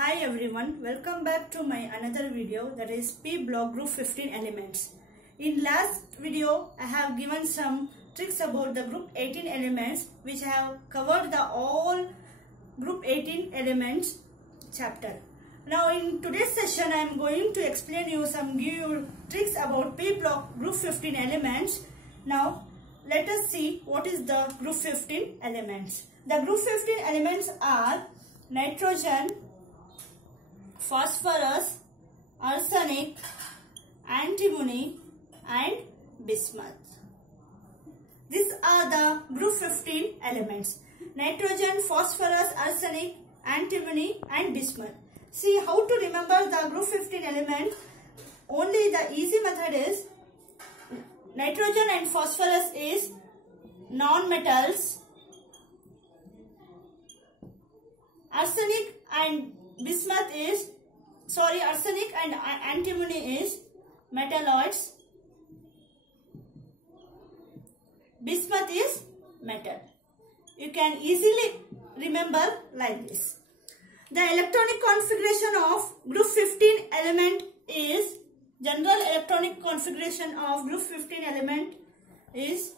Hi everyone, welcome back to my another video, that is P block group 15 elements. In last video I have given some tricks about the group 18 elements, which I have covered the all group 18 elements chapter. Now in today's session I am going to explain you give you tricks about P block group 15 elements. Now let us see what is the group 15 elements. The group 15 elements are nitrogen, phosphorus, arsenic, antimony and bismuth. These are the group 15 elements. Nitrogen, phosphorus, arsenic, antimony and bismuth. See how to remember the group 15 element. Only the easy method is nitrogen and phosphorus is non-metals. Arsenic and antimony is metalloids. Bismuth is metal. You can easily remember like this. The electronic configuration of group 15 element is, general electronic configuration of group 15 element is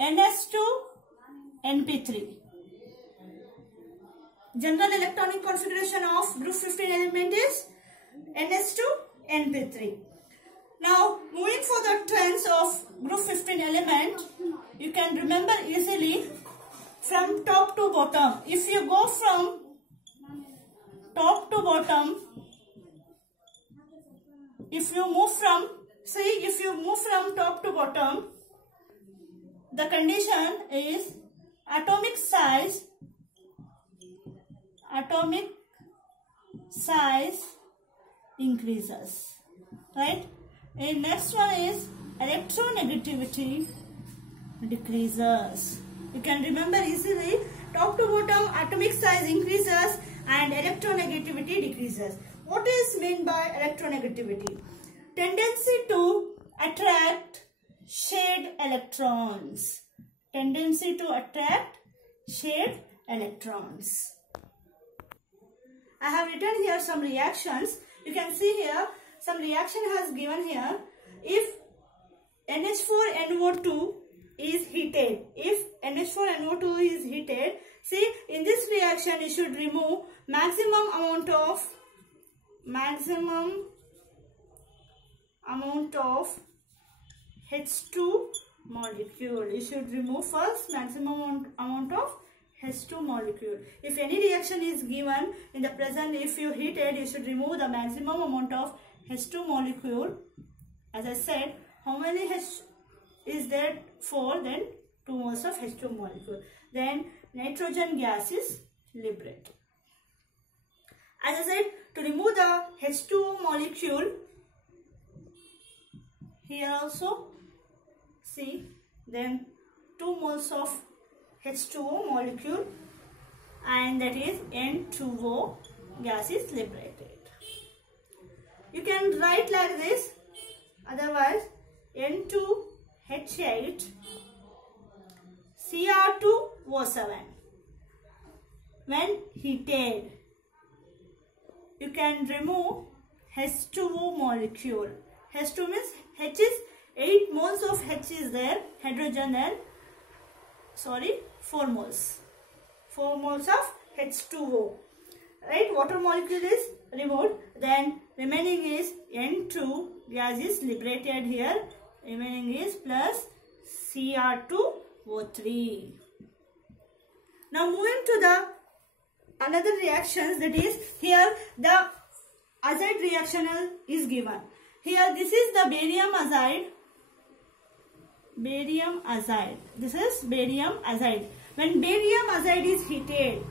NS2NP3. General electronic configuration of group 15 element is NS2NP3. Now moving for the trends of group 15 element, you can remember easily from top to bottom. If you go from top to bottom, if you move from top to bottom, the condition is atomic size increases, right? And next one is electronegativity decreases. You can remember easily, top to bottom atomic size increases and electronegativity decreases. What is meant by electronegativity? Tendency to attract shared electrons. Tendency to attract shared electrons. I have written here some reactions. You can see here some reaction has given here. If NH4NO2 is heated, see in this reaction you should remove maximum amount of H2 molecule. You should remove first maximum amount of H2 molecule. If any reaction is given in the present, if you heat it, you should remove the maximum amount of H2 molecule. As I said, how many H is there? 4, then 2 moles of H2 molecule. Then nitrogen gas is liberated. As I said, to remove the H2 molecule, here also, see, then 2 moles of H2O molecule, and that is N2O gas is liberated. You can write like this, otherwise N2H8 Cr2O7. When heated, you can remove H2O molecule. H2 means H is 8 moles of H is there, hydrogen, and 4 moles. 4 moles of H2O. Right, water molecule is removed. Then remaining is N2 gas is liberated here. Remaining is plus Cr2O3. Now moving to the another reactions, that is here the azide reaction is given. Here this is the barium azide. This is barium azide. When barium azide is heated,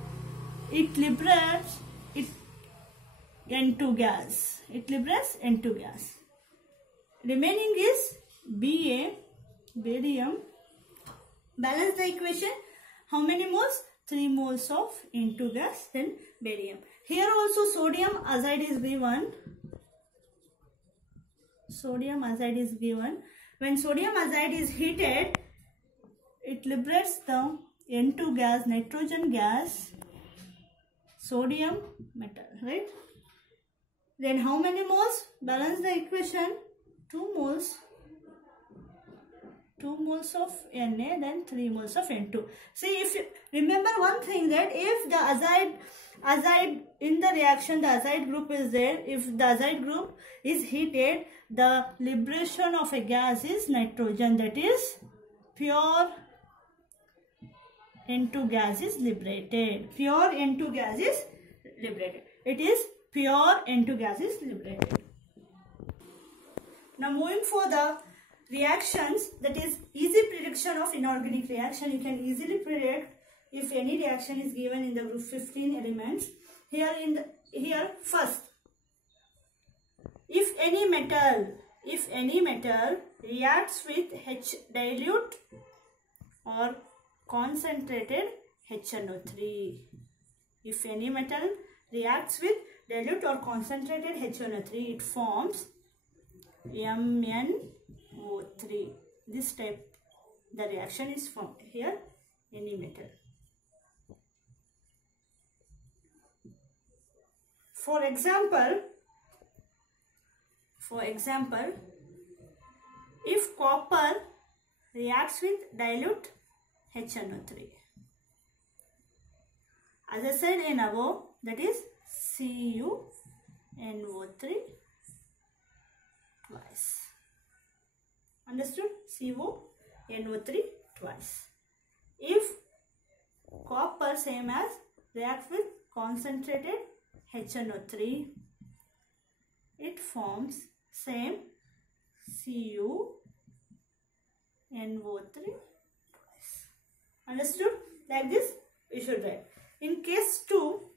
it liberates N2 gas. Remaining is Ba, barium. Balance the equation. How many moles? 3 moles of N2 gas, then barium. Here also sodium azide is given. When sodium azide is heated, it liberates the N2 gas, nitrogen gas. sodium metal, right? Then how many moles? Balance the equation. 2 moles. 2 moles of Na, then 3 moles of N2. See, if you remember one thing, that if the azide in the reaction, the azide group is there, if the azide group is heated, the liberation of a gas is nitrogen, that is pure N2 gas is liberated. Pure N2 gas is liberated. It is pure N2 gas is liberated. Now moving for the reactions, that is easy prediction of inorganic reaction. You can easily predict if any reaction is given in the group 15 elements. Here first, if any metal reacts with H dilute or concentrated HNO3. If any metal reacts with dilute or concentrated HNO3, it forms MnO3. This type, the reaction is formed here, any metal. For example, if copper reacts with dilute HNO3, as I said in above, that is CuNO3 twice. Understood? CuNO3 twice. If copper same as reacts with concentrated HNO3, it forms same CuNO3 twice. Understood? Like this we should write. In case 2,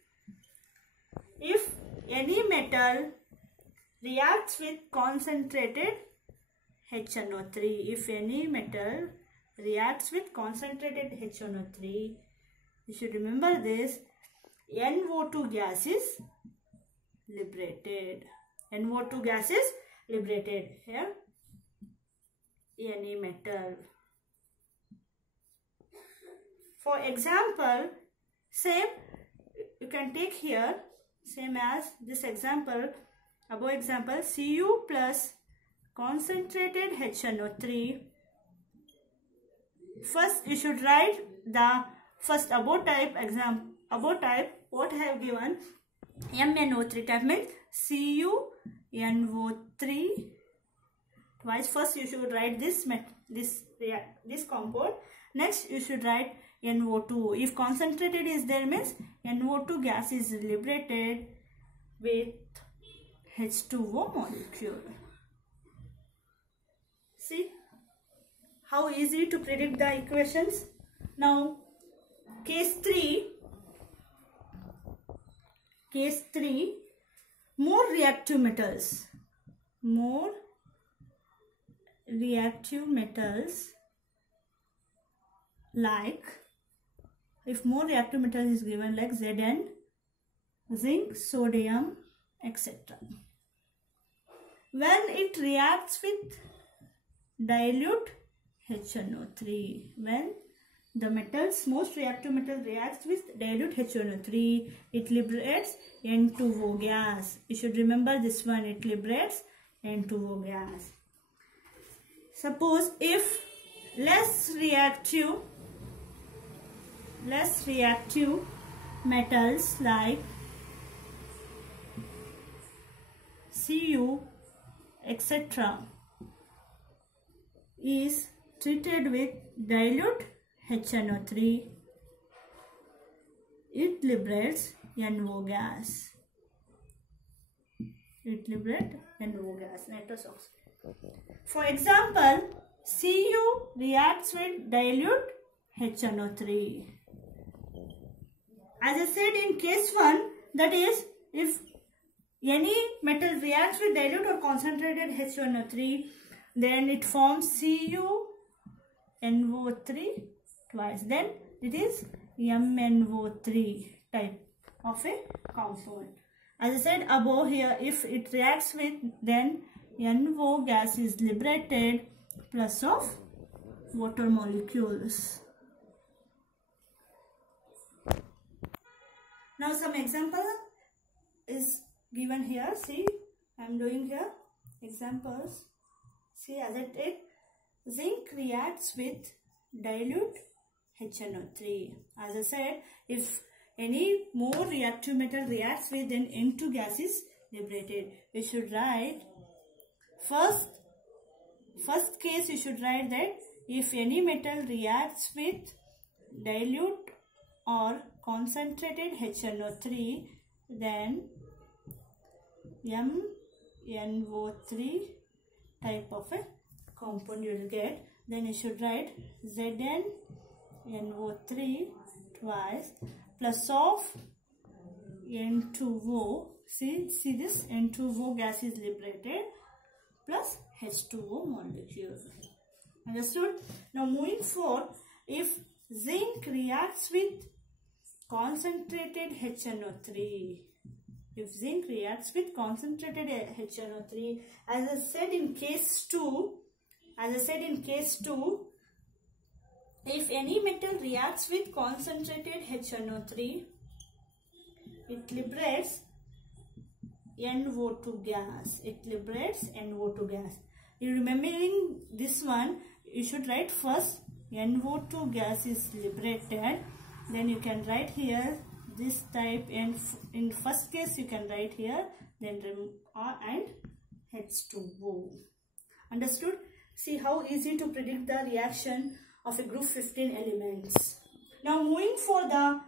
if any metal reacts with concentrated HNO3, if any metal reacts with concentrated HNO3, you should remember this, NO2 gas is liberated. NO2 gas is liberated here, any metal. For example, same you can take here, same as this example, above example, Cu plus concentrated HNO3. First you should write the first above type example. Above type, what I have given, MnO3 type means CuNO3 twice. First you should write this compound. Next you should write NO2. If concentrated is there, means NO2 gas is liberated with H2O molecule. See how easy to predict the equations. Now case 3, more reactive metals like, if more reactive metal is given like Zn, zinc, sodium, etc. When it reacts with dilute HNO3, when the most reactive metal reacts with dilute HNO3, it liberates N2O gas. You should remember this one, it liberates N2O gas. Suppose if less reactive metals like Cu, etc. is treated with dilute HNO3, it liberates NO gas. Nitrous oxide. For example, Cu reacts with dilute HNO3. As I said in case 1, that is, if any metal reacts with dilute or concentrated HNO3, then it forms CuNO3 twice. Then it is MnO3 type of a compound. As I said above here, if it reacts with, then NO gas is liberated plus of water molecules. Now some example is given here. See, I am doing here examples. See, as I take, zinc reacts with dilute HNO3. As I said, if any more reactive metal reacts with, then N2 gas is liberated. We should write first case. You should write that if any metal reacts with dilute or concentrated HNO3, then MnO3 type of a compound you will get. Then you should write ZnNO3 twice plus of N2O. See this N2O gas is liberated plus H2O molecule. Understood? Now moving forward, if zinc reacts with concentrated HNO3, if zinc reacts with concentrated HNO3, as I said in case 2, if any metal reacts with concentrated HNO3, it liberates NO2 gas. You remembering this one, you should write first NO2 gas is liberated. Then you can write here this type, and in first case you can write here, then R and H2O. Understood? See how easy to predict the reaction of a group 15 elements. Now moving for the,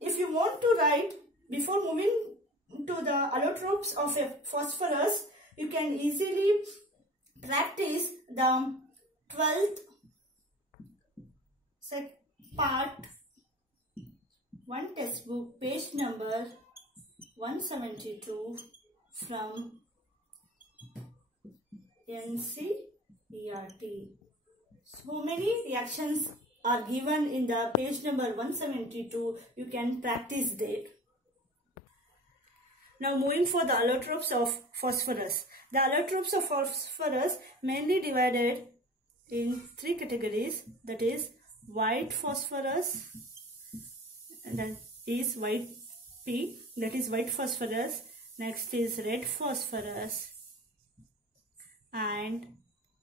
if you want to write, before moving to the allotropes of a phosphorus, you can easily practice the 12th part 1 textbook, page number 172 from NCERT. So many reactions are given in the page number 172. You can practice that. Now moving for the allotropes of phosphorus. The allotropes of phosphorus mainly divided in 3 categories, that is white phosphorus, and that is white P, that is white phosphorus. Next is red phosphorus, and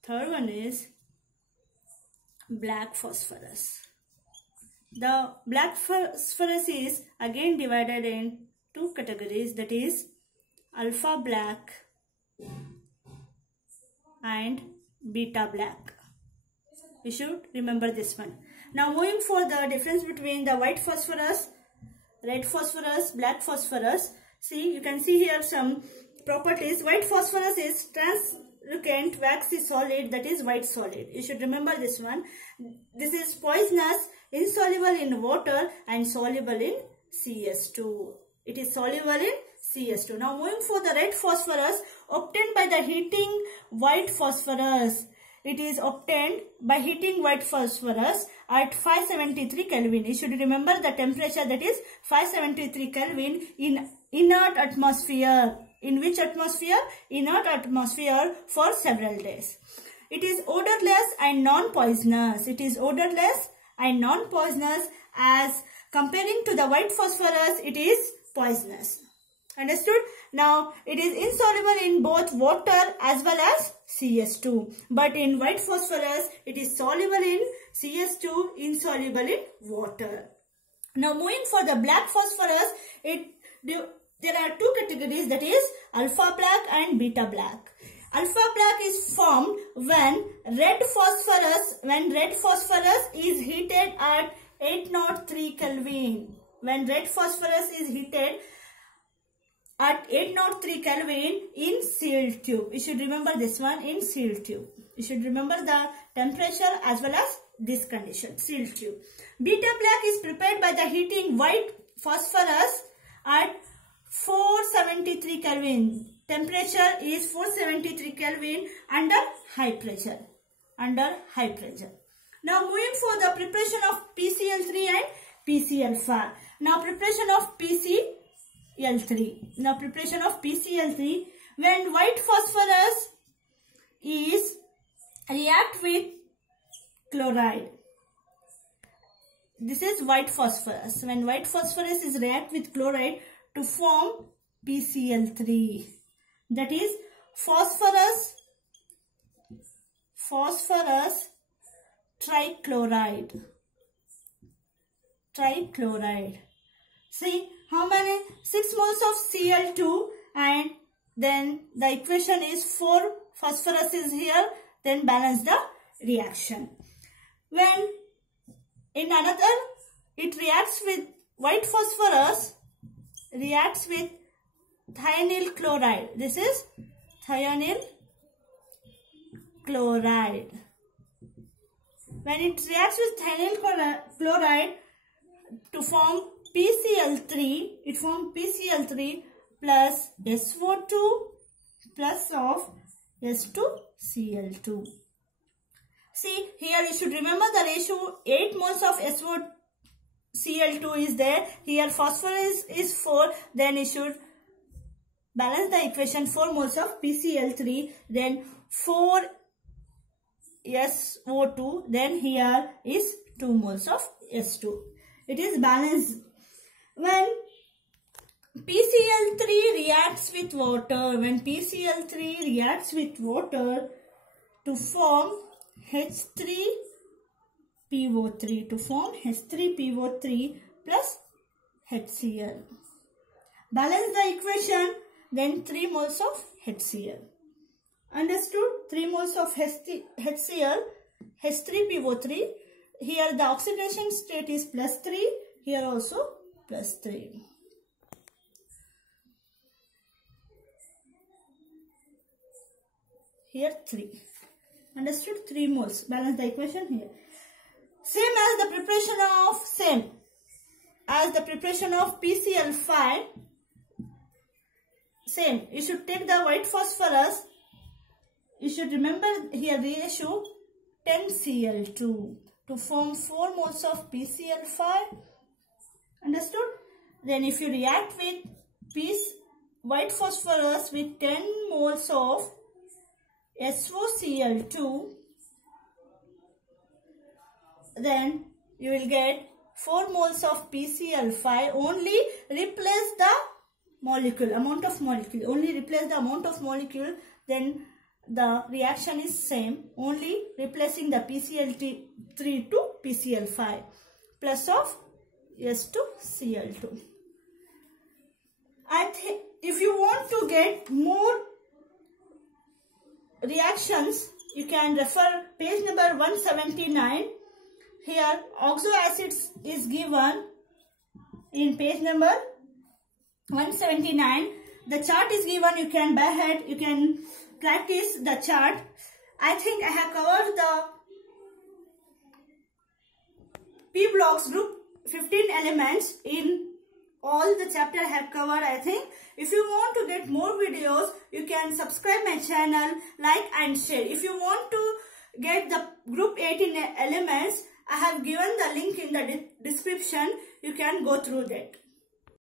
third one is black phosphorus. The black phosphorus is again divided in 2 categories, that is alpha black and beta black. You should remember this one. Now moving for the difference between the white phosphorus, red phosphorus, black phosphorus. See, you can see here some properties. White phosphorus is translucent, waxy solid, that is white solid. You should remember this one. This is poisonous, insoluble in water and soluble in CS2. It is soluble in CS2. Now moving for the red phosphorus, obtained by the heating white phosphorus. It is obtained by heating white phosphorus at 573 Kelvin. You should remember the temperature, that is 573 Kelvin in inert atmosphere. In which atmosphere? Inert atmosphere for several days. It is odorless and non-poisonous. It is odorless and non-poisonous, as comparing to the white phosphorus, it is poisonous. Understood? Now, it is insoluble in both water as well as CS2. But in white phosphorus, it is soluble in CS2, insoluble in water. Now, moving for the black phosphorus, there are 2 categories, that is alpha black and beta black. Alpha black is formed when red phosphorus is heated at 803 Kelvin. When red phosphorus is heated at 803 Kelvin in sealed tube. You should remember this one, in sealed tube. You should remember the temperature as well as this condition, sealed tube. Beta black is prepared by the heating white phosphorus at 473 Kelvin. Temperature is 473 Kelvin under high pressure. Now moving for the preparation of PCl3 and PC-alpha. Now preparation of PCl3. When white phosphorus is react with chloride. this is white phosphorus. When white phosphorus is react with chloride to form PCl3, that is phosphorus trichloride. See how many? 6 moles of Cl2, and then the equation is 4 phosphorus is here, then balance the reaction. When in another, it reacts with white phosphorus, reacts with thionyl chloride. This is thionyl chloride. When it reacts with thionyl chloride to form PCl3, it forms PCl3 plus SO2 plus of S2Cl2. See, here you should remember the ratio. 8 moles of SOCl2 is there. Here phosphorus is 4. Then you should balance the equation. 4 moles of PCl3. Then 4 SO2. Then here is 2 moles of S2. It is balanced. When PCl3 reacts with water, to form H3PO3, plus HCl. Balance the equation, then 3 moles of HCl. Understood? 3 moles of HCl, H3PO3. Here the oxidation state is +3. Here also +3. Here 3. Understood? 3 moles. Balance the equation here. Same as the preparation of PCl5. Same. You should take the white phosphorus. You should remember here ratio 10Cl2 to form 4 moles of PCl5. Understood? Then if you react with white phosphorus with 10 moles of SOCl2, then you will get 4 moles of PCl5. Only replace the amount of molecule. Only replace the amount of molecule. Then the reaction is same. Only replacing the PCl3 to PCl5 plus of S2Cl2. I think if you want to get more reactions, you can refer page number 179. Here oxo acids is given in page number 179. The chart is given. You can by head, you can practice the chart. I think I have covered the P blocks group 15 elements in all the chapter I have covered. I think if you want to get more videos, you can subscribe my channel, like and share. If you want to get the group 18 elements, I have given the link in the description. You can go through that.